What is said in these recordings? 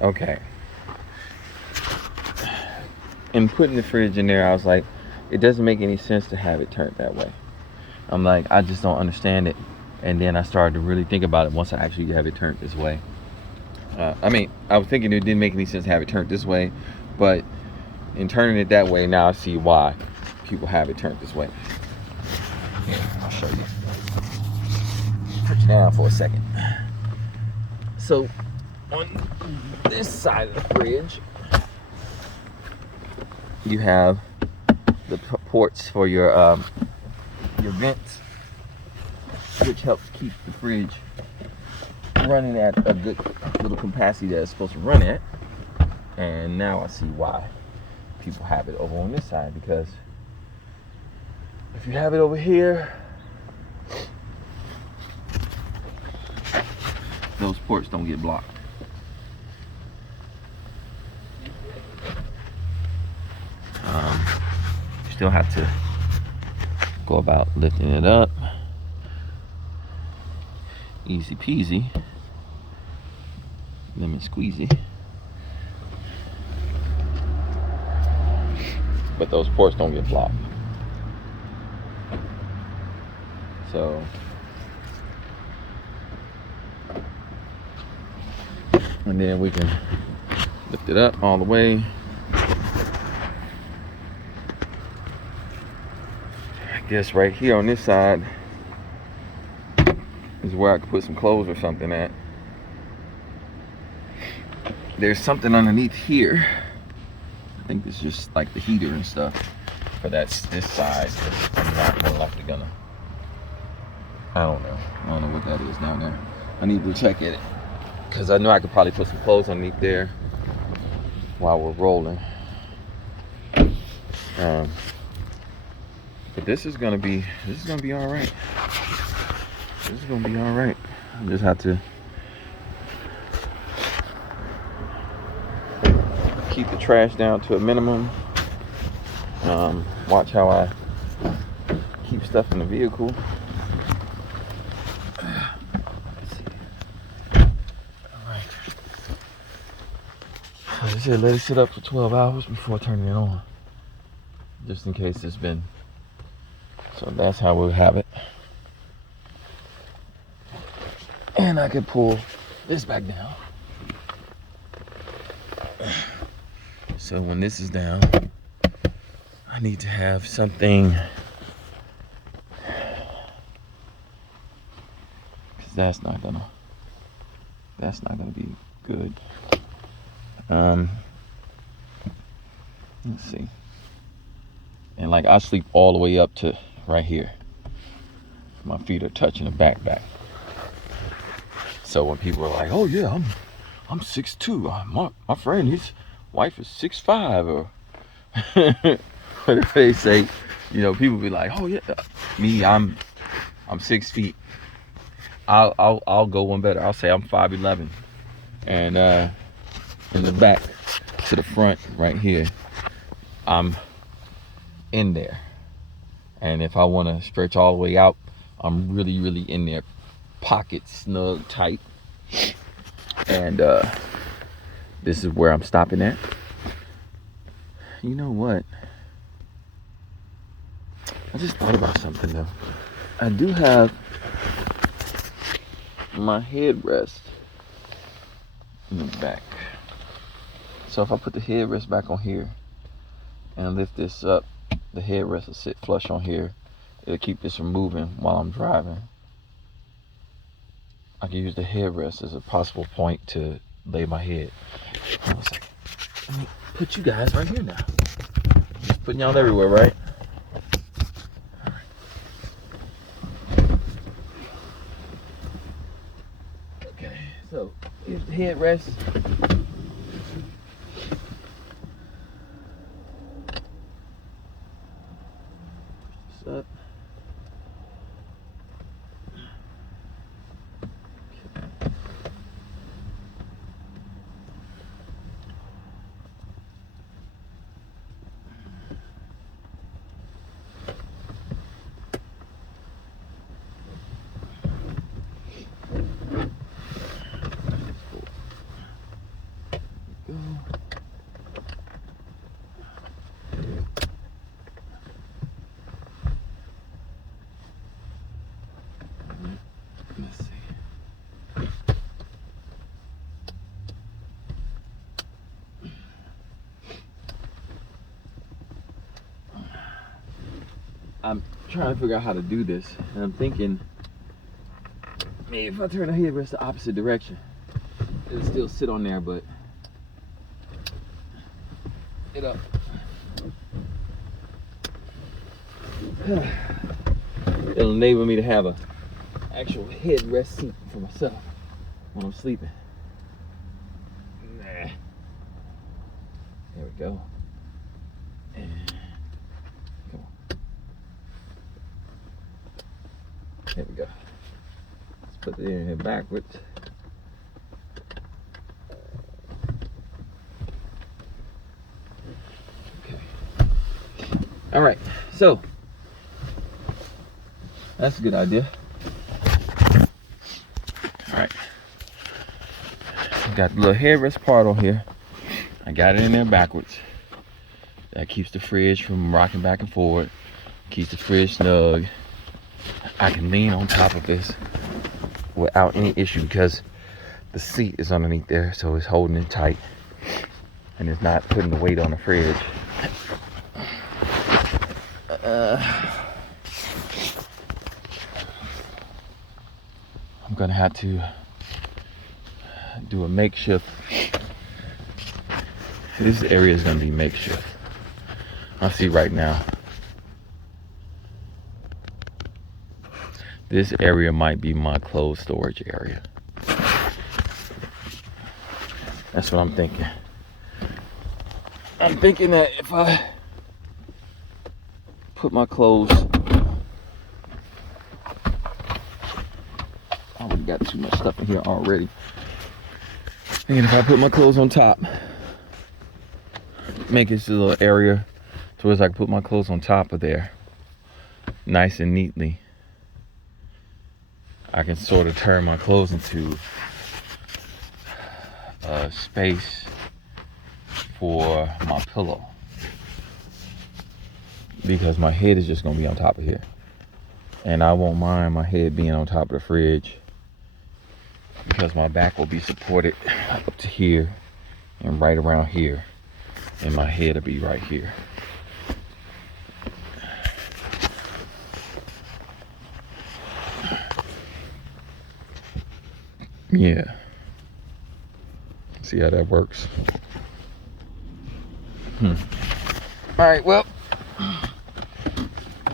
Okay. And putting the fridge in there, I was like, it doesn't make any sense to have it turned that way. I'm like, I just don't understand it. And then I started to really think about it once I actually have it turned this way. I mean, I was thinking it didn't make any sense to have it turned this way, but in turning it that way, now I see why people have it turned this way. Here, I'll show you. Put you down for a second. So, on this side of the fridge, you have the ports for your vents, which helps keep the fridge running at a good little capacity that it's supposed to run at. And now I see why people have it over on this side, because if you have it over here, those ports don't get blocked. You still have to go about lifting it up. Easy peasy, lemon squeezy. But those ports don't get blocked. So and then we can lift it up all the way. I guess right here on this side is where I could put some clothes or something at. There's something underneath here. I think it's just like the heater and stuff for this side. I'm not more likely gonna. I don't know what that is down there. I need to check it, because I know I could probably put some clothes underneath there while we're rolling. But this is gonna be all right. This is gonna be all right. I just have to keep the trash down to a minimum. Watch how I keep stuff in the vehicle. Let's see. All right. I said let it sit up for 12 hours before turning it on, just in case it's been. So that's how we'll have it. And I can pull this back down. So when this is down, I need to have something, because that's not gonna be good. Let's see. And like I sleep all the way up to right here. My feet are touching the backpack. So when people are like, "Oh yeah, I'm 6'2". My friend, his wife is 6'5", or whatever they say, people be like, "Oh yeah, me, I'm 6 feet." I'll go one better. I'll say I'm 5'11", and in the back to the front right here, I'm in there. And if I want to stretch all the way out, I'm really, really in there, pocket snug tight. And this is where I'm stopping at. You know what? I just thought about something though. I do have my headrest in the back. So if I put the headrest back on here and lift this up, the headrest will sit flush on here. It'll keep this from moving while I'm driving. I can use the headrest as a possible point to lay my head. Hold on a second. Let me put you guys right here now. Just putting y'all everywhere, right? All right. Okay, so here's the headrest. Up. Let's see. I'm trying to figure out how to do this, and I'm thinking maybe if I turn the headrest the opposite direction, it'll still sit on there, but it'll enable me to have a actual headrest seat for myself when I'm sleeping. There we go. And come on. There we go. Let's put it in here backwards. Okay. All right. So that's a good idea. All right. Got the little headrest part on here. I got it in there backwards. That keeps the fridge from rocking back and forward. Keeps the fridge snug. I can lean on top of this without any issue because the seat is underneath there, so it's holding it tight and it's not putting the weight on the fridge. I'm gonna have to do a makeshift. This area is gonna be makeshift. I see right now. This area might be my clothes storage area. That's what I'm thinking. I'm thinking that if I put my clothes, I already got too much stuff in here already. Thinking if I put my clothes on top, make this a little area to where I can put my clothes on top of there, nice and neatly. I can sort of turn my clothes into a space for my pillow, because my head is just gonna be on top of here, and I won't mind my head being on top of the fridge because my back will be supported up to here and right around here, and my head will be right here. Yeah. See how that works. All right, well,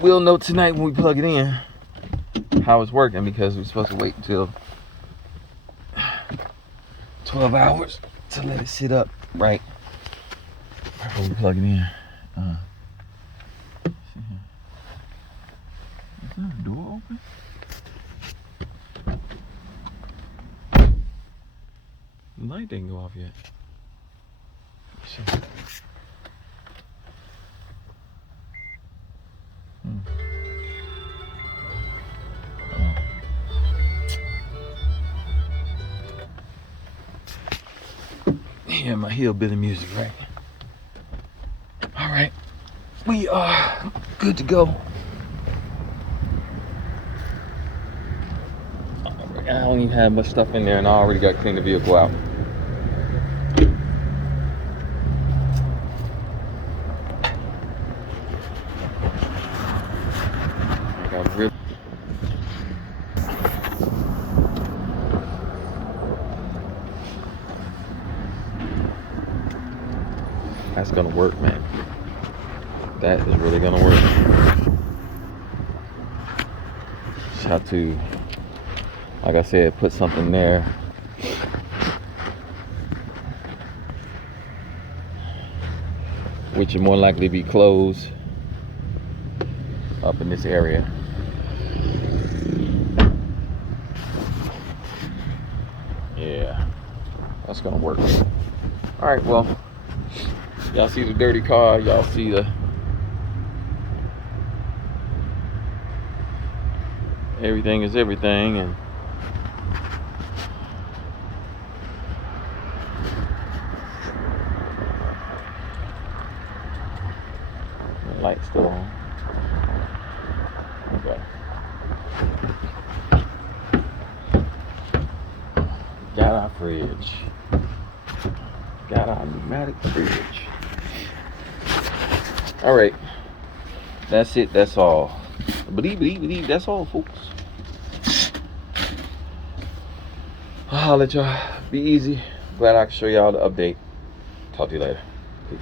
we'll know tonight when we plug it in how it's working, because we're supposed to wait until 12 hours to let it sit up right before we plug it in. Is that door open? The light didn't go off yet. Let's see. Yeah, my hillbilly music, right? All right, we are good to go. I don't even have much stuff in there, and I already got to clean the vehicle out. That's gonna work, man. That is really gonna work. Just have to, like I said, put something there. Which would more likely be closed up in this area. Yeah, that's gonna work. All right, well, y'all see the dirty car, y'all see the everything is everything, and Light still on. Okay. Got our fridge. Got our pneumatic fridge. All right. That's it. That's all. Believe. That's all, folks. I'll let y'all be easy. Glad I can show y'all the update. Talk to you later. Peace.